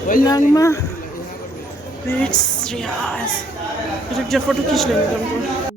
नगमा रियाज रुक जा, फोटो खींच लेंगे तुमको।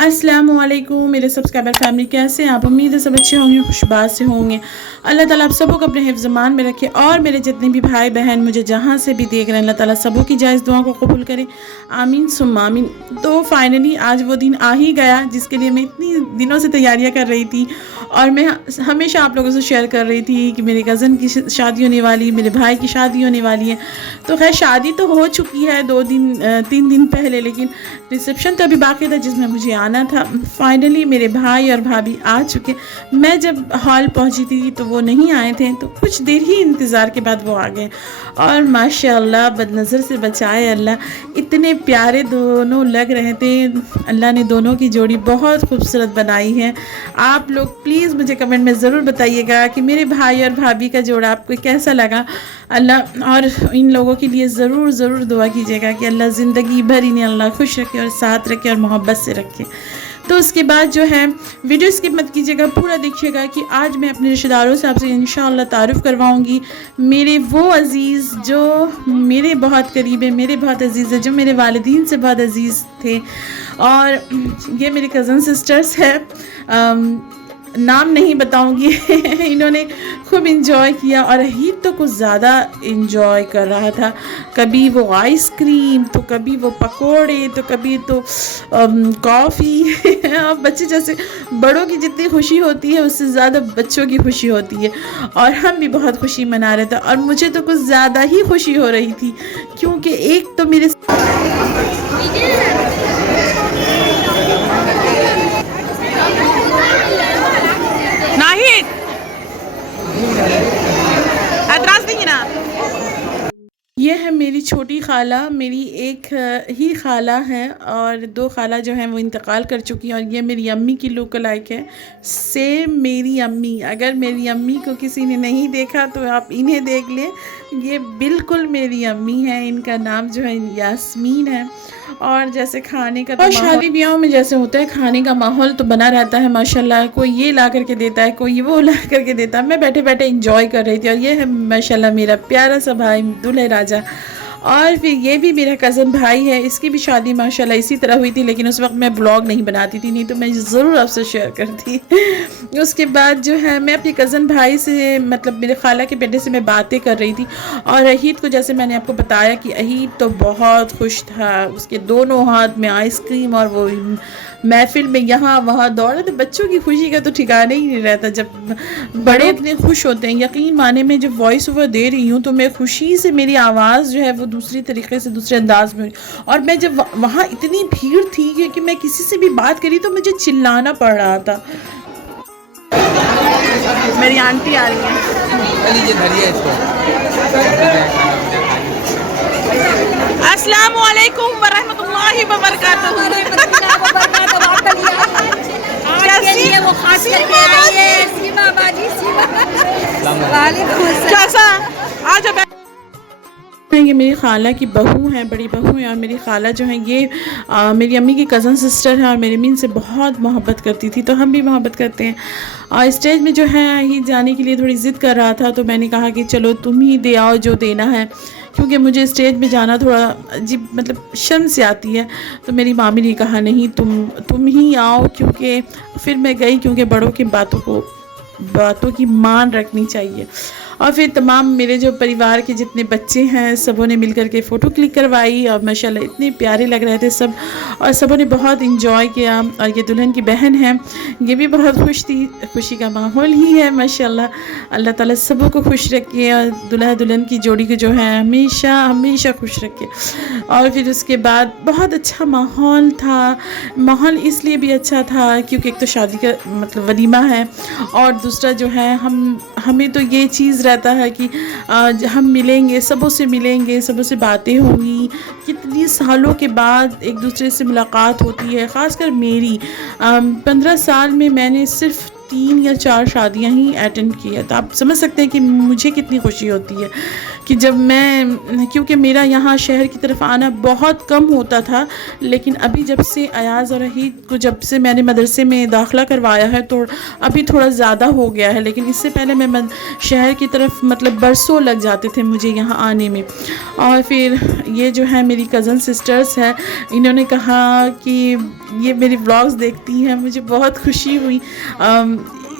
अस्सलाम वालेकुम मेरे सब्सक्राइबर फैमिली, कैसे हैं आप? उम्मीद है सब अच्छे होंगे, खुशबाज से होंगे। अल्लाह ताला आप सबको अपने हिफ्ज़-मान में रखे और मेरे जितने भी भाई बहन मुझे जहाँ से भी देख रहे हैं, अल्लाह ताला सबों की जायज़ दुआ को कबूल करे, आमीन सुम्मा आमीन। तो फाइनली आज वो दिन आ ही गया जिसके लिए मैं इतनी दिनों से तैयारियाँ कर रही थी और मैं हमेशा आप लोगों से शेयर कर रही थी कि मेरे कज़न की शादी होने वाली, मेरे भाई की शादी होने वाली है। तो खैर शादी तो हो चुकी है 3 दिन पहले, लेकिन रिसेप्शन तो अभी बाकी था जिसमें मुझे आना था। फाइनली मेरे भाई और भाभी आ चुके। मैं जब हॉल पहुंची थी तो वो नहीं आए थे, तो कुछ देर ही इंतज़ार के बाद वो आ गए और माशाल्लाह बदनज़र से बचाए अल्लाह, इतने प्यारे दोनों लग रहे थे। अल्लाह ने दोनों की जोड़ी बहुत खूबसूरत बनाई है। आप लोग प्लीज़ मुझे कमेंट में ज़रूर बताइएगा कि मेरे भाई और भाभी का जोड़ा आपको कैसा लगा। अल्लाह और इन लोगों के लिए ज़रूर ज़रूर दुआ कीजिएगा कि अल्लाह ज़िंदगी भर इन्हें अल्लाह खुश रखे और साथ रखे और मोहब्बत से रखे। तो उसके बाद जो है वीडियो स्किप मत कीजिएगा, पूरा देखिएगा कि आज मैं अपने रिश्तेदारों से आपसे इंशाअल्लाह तारुफ़ करवाऊंगी। मेरे वो अज़ीज़ जो मेरे बहुत करीब है, मेरे बहुत अज़ीज़ है, जो मेरे वालिदीन से बहुत अज़ीज़ थे। और ये मेरे कज़न सिस्टर्स हैं, नाम नहीं बताऊंगी। इन्होंने खूब इंजॉय किया और ईद तो कुछ ज़्यादा इंजॉय कर रहा था। कभी वो आइसक्रीम, तो कभी वो पकोड़े, तो कभी तो कॉफ़ी। अब बच्चे जैसे बड़ों की जितनी खुशी होती है उससे ज़्यादा बच्चों की खुशी होती है और हम भी बहुत खुशी मना रहे थे और मुझे तो कुछ ज़्यादा ही खुशी हो रही थी क्योंकि एक तो मेरे नाहिद एतराज़ नहीं है ना। ये है मेरी छोटी खाला, मेरी एक ही खाला है और 2 खाला जो हैं वो इंतकाल कर चुकी हैं और ये मेरी अम्मी की लुक लाइक है, सेम मेरी अम्मी। अगर मेरी अम्मी को किसी ने नहीं देखा तो आप इन्हें देख लें, ये बिल्कुल मेरी अम्मी है। इनका नाम जो है यास्मीन है। और जैसे खाने का तो और शादी ब्याहों में जैसे होता है खाने का माहौल तो बना रहता है माशाल्लाह, कोई ये ला करके देता है, कोई वो ला करके देता है। मैं बैठे बैठे इंजॉय कर रही थी और ये है माशाल्लाह मेरा प्यारा सा भाई दूल्हे राजा। और फिर ये भी मेरा कज़न भाई है, इसकी भी शादी माशाल्लाह इसी तरह हुई थी, लेकिन उस वक्त मैं ब्लॉग नहीं बनाती थी, नहीं तो मैं ज़रूर आपसे शेयर करती। उसके बाद जो है मैं अपने कज़न भाई से, मतलब मेरे खाला के बेटे से मैं बातें कर रही थी और अहीद को जैसे मैंने आपको बताया कि अहीद तो बहुत खुश था, उसके दोनों हाथ में आइसक्रीम और वो महफिल में यहाँ वहाँ दौड़े। तो बच्चों की खुशी का तो ठिकाना ही नहीं रहता जब बड़े इतने खुश होते हैं। यकीन माने मैं जब वॉइस ओवर दे रही हूँ तो मैं खुशी से, मेरी आवाज़ जो है वो दूसरी तरीके से, दूसरे अंदाज में, और मैं जब वहाँ इतनी भीड़ थी क्योंकि मैं किसी से भी बात करी तो मुझे चिल्लाना पड़ रहा था। मेरी आंटी आ रही है। अस्सलाम वालेकुम वरहमतुल्लाहि वबरकातुहू। कैसा आज ये मेरी खाला की बहू हैं, बड़ी बहू हैं और मेरी खाला जो है ये मेरी अम्मी की कज़न सिस्टर है और मेरी अम्मी से बहुत मोहब्बत करती थी, तो हम भी मोहब्बत करते हैं। और स्टेज में जो है ये जाने के लिए थोड़ी ज़िद कर रहा था तो मैंने कहा कि चलो तुम ही दे आओ जो देना है, क्योंकि मुझे स्टेज में जाना थोड़ा अजीब, मतलब शर्म से आती है। तो मेरी मामी ने कहा नहीं तुम ही आओ, क्योंकि फिर मैं गई, क्योंकि बड़ों की बातों की मान रखनी चाहिए। और फिर तमाम मेरे जो परिवार के जितने बच्चे हैं सबों ने मिलकर के फ़ोटो क्लिक करवाई और माशाल्लाह इतने प्यारे लग रहे थे सब और सबों ने बहुत इंजॉय किया। और ये दुल्हन की बहन है, ये भी बहुत खुश थी, खुशी का माहौल ही है माशाल्लाह। अल्लाह ताला सबों को खुश रखे और दुल्हा दुल्हन की जोड़ी को जो है हमेशा हमेशा खुश रखे। और फिर उसके बाद बहुत अच्छा माहौल था। माहौल इसलिए भी अच्छा था क्योंकि एक तो शादी का मतलब वलीमा है और दूसरा जो है हमें तो ये चीज़ रहता है कि हम मिलेंगे, सबों से मिलेंगे, सबों से बातें होंगी। कितनी सालों के बाद एक दूसरे से मुलाकात होती है, ख़ासकर मेरी 15 साल में मैंने सिर्फ 3 या 4 शादियां ही अटेंड की है। तो आप समझ सकते हैं कि मुझे कितनी खुशी होती है कि जब मैं, क्योंकि मेरा यहाँ शहर की तरफ आना बहुत कम होता था, लेकिन अभी जब से अयाज़ और रहीद को जब से मैंने मदरसे में दाखिला करवाया है तो अभी थोड़ा ज़्यादा हो गया है। लेकिन इससे पहले मैं शहर की तरफ मतलब बरसों लग जाते थे मुझे यहाँ आने में। और फिर ये जो है मेरी कज़न सिस्टर्स है, इन्होंने कहा कि ये मेरी व्लॉग्स देखती हैं, मुझे बहुत खुशी हुई।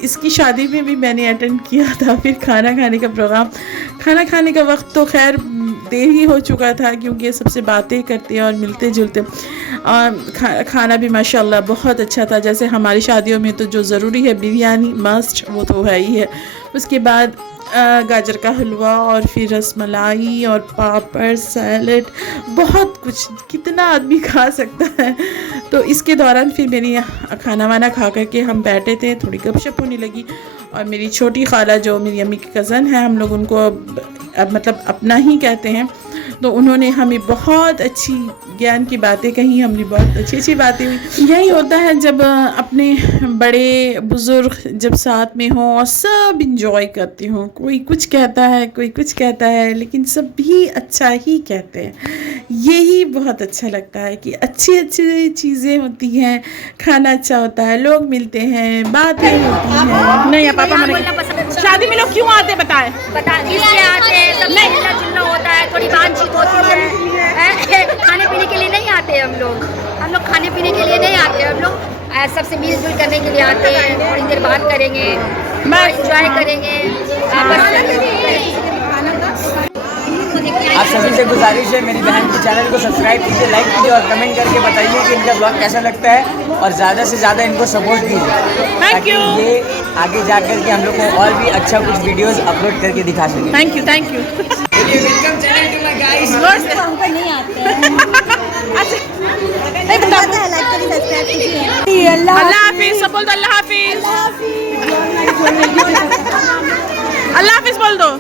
इसकी शादी में भी मैंने अटेंड किया था। फिर खाना खाने का प्रोग्राम, खाना खाने का वक्त तो खैर देर ही हो चुका था क्योंकि ये सबसे बातें करते और मिलते जुलते। खाना भी माशाल्लाह बहुत अच्छा था। जैसे हमारी शादियों में तो जो ज़रूरी है बिरयानी मस्ट, वो तो है ही है। उसके बाद गाजर का हलवा और फिर रसमलाई और पापड़, सैलड, बहुत कुछ, कितना आदमी खा सकता है। तो इसके दौरान फिर मेरी खाना वाना खा कर के हम बैठे थे, थोड़ी गपशप होने लगी। और मेरी छोटी खाला जो मेरी अम्मी की कज़न है, हम लोग उनको अब मतलब अपना ही कहते हैं, तो उन्होंने हमें बहुत अच्छी ज्ञान की बातें कही, हमने बहुत अच्छी अच्छी बातें हुई। यही होता है जब अपने बड़े बुज़ुर्ग जब साथ में हों और सब इंजॉय करते हों। कोई कुछ कहता है, कोई कुछ कहता है, लेकिन सब भी अच्छा ही कहते हैं। यही बहुत अच्छा लगता है कि अच्छी अच्छी चीज़ें होती हैं, खाना अच्छा होता है, लोग मिलते हैं, बातें होती हैं। नहीं पापा शादी में लोग क्यों आते बताए? इसलिए आते हैं, सब मिलना जुलना होता है, थोड़ी बातचीत होती है। खाने पीने के लिए नहीं आते हम लोग खाने पीने के लिए नहीं आते, हम लोग सबसे मिलजुल करने के लिए आते हैं। थोड़ी देर बात करेंगे, एंजॉय करेंगे। आप सभी से गुजारिश है, मेरी बहन के चैनल को सब्सक्राइब कीजिए, लाइक कीजिए और कमेंट करके बताइए कि इनका ब्लॉग कैसा लगता है और ज़्यादा से ज़्यादा इनको सपोर्ट कीजिए ताकि ये आगे जा कर के हम लोग को और भी अच्छा कुछ वीडियोस अपलोड करके दिखा सकें। Thank you thank you. Welcome channel to my guys. हमको नहीं आते हैं। अल्लाह हाफिज़ बोल दो, अल्लाह हाफिज़, अल्लाह हाफिज़ बोल दो।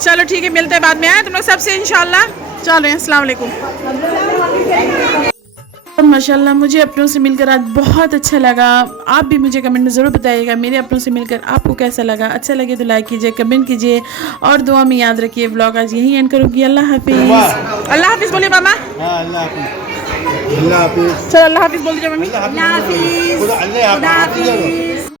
चलो ठीक है, मिलते हैं बाद में। तुम लोग सबसे इंशाल्लाह। चलो अस्सलाम वालेकुम। माशाल्लाह मुझे अपनों से मिलकर आज बहुत अच्छा लगा। आप भी मुझे कमेंट में ज़रूर बताइएगा मेरे अपनों से मिलकर आपको कैसा लगा। अच्छा लगे तो लाइक कीजिए, कमेंट कीजिए और दुआ में याद रखिए। व्लॉग आज यही एंड करूँगी। अल्लाह हाफिज़। अल्लाह हाफिज़ बोलिए मामा। अल्लाह हाफिज़। चलो अल्लाह हाफिज़ बोल दीजिए मम्मी। अल्लाह हाफिज़।